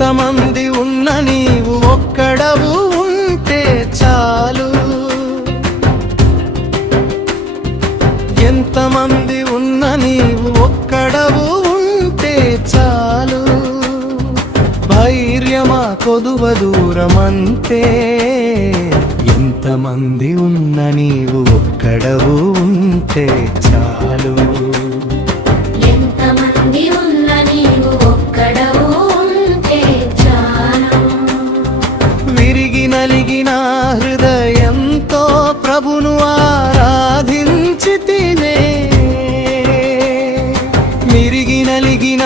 ఎంతమంది ఉన్న నీవు ఒక్కడవు ఉంటే చాలు. ఎంతమంది ఉన్న నీవు ఒక్కడవు ఉంటే చాలు. ధైర్యమా కొదువ దూరమంతే. ఎంతమంది ఉన్న నీవు ఒక్కడవు ఉంటే చాలు. ఎంతమంది ఉన్న నీవు ఒక్కడవు ఉంటే చాలు. విరిగి నలిగిన హృదయంతో ప్రభును ఆరాధించి తినే. విరిగి నలిగిన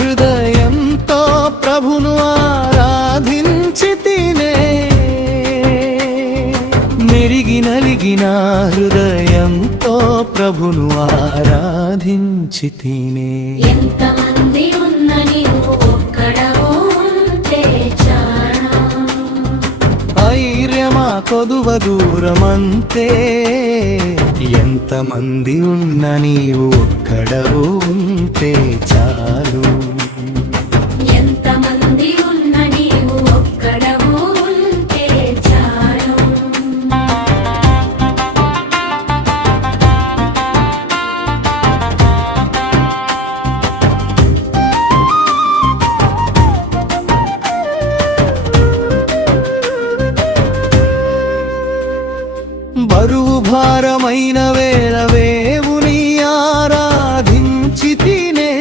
హృదయంతో ప్రభును ఆరాధించి తినే. విరిగి నలిగిన హృదయంతో ప్రభును ఆరాధించి తినే. ఎంతమంది ఉన్న నీవు ఒక్కడవు ఉంటే చాలు. ధైర్యమా కొదువ దూరమంతే. ఎంతమంది ఉన్న నీవు ఒక్కడవు ఉంటే చాలు. ఎంతమంది ఉన్న నీవు ఒక్కడవు ఉంటే చాలు. బరువు భారమైన వేళ దేవుని ఆరాధించి తినే.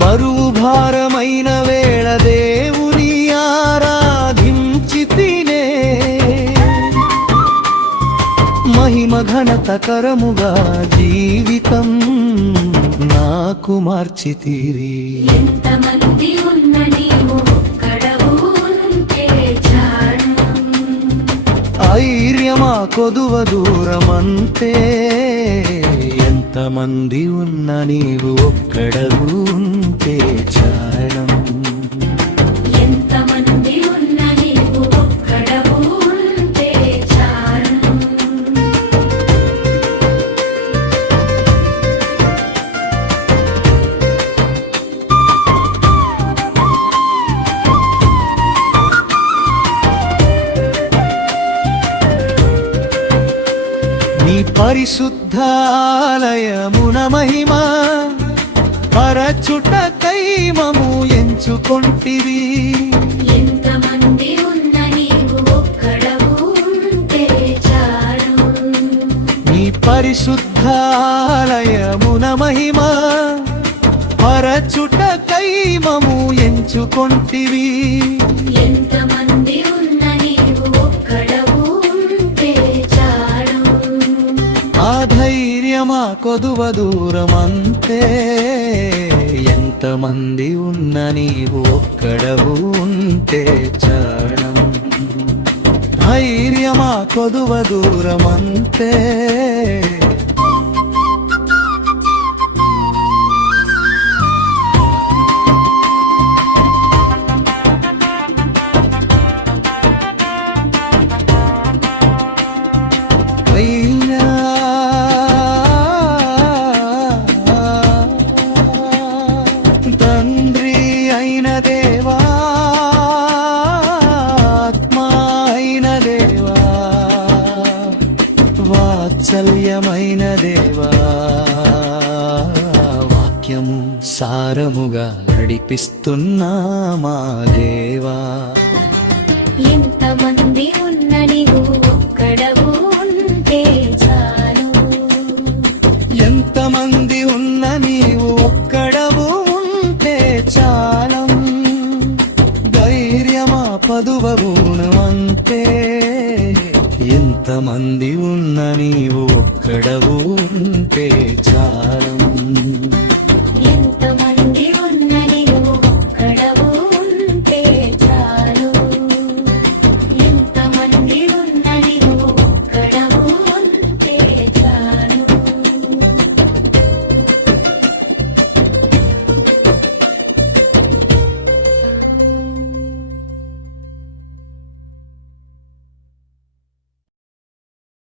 బరువు భారమైన వేళ దేవుని ఆరాధించి తినే. మహిమ ఘనతకరముగా జీవితం నాకు మార్చితిరి. ఎంతమంది ఉన్న నీవు ఒక్కడవు ఉంటే చాలు. ధైర్యమా కొదువ దూరమంతే. ఎంతమంది ఉన్న నీవు ఒక్కడవు ఉంటే చాలు. ఎంతమంది ఉన్న నీవు ఒక్కడవు ఉంటే చాలు. నీ పరిశుద్ధాలయమున మహిమ పరచుటకై మము ఎంచుకొంటివి. ఎంతమంది ఉన్న నీవు ఒక్కడవు ఉంటే చాలు. నీ పరిశుద్ధాలయమున మహిమ పరచుటకై మము ఎంచుకొంటివి. ఎంతమంది ఉన్న నీవు ఒక్కడవు ఉంటే చాలు. ఆ ధైర్యమా కొదువ దూరమంతే. ఎంతమంది ఉన్న నీవు ఒక్కడవు ఉంటే చాలు. ధైర్యమా కొదువ దూరమంతే. తండ్రి అయిన దేవా, ఆత్మా అయిన దేవా, వాత్సల్యమైన దేవా, వాక్యము సారముగా నడిపిస్తున్నా మా దేవా. ఎంతమంది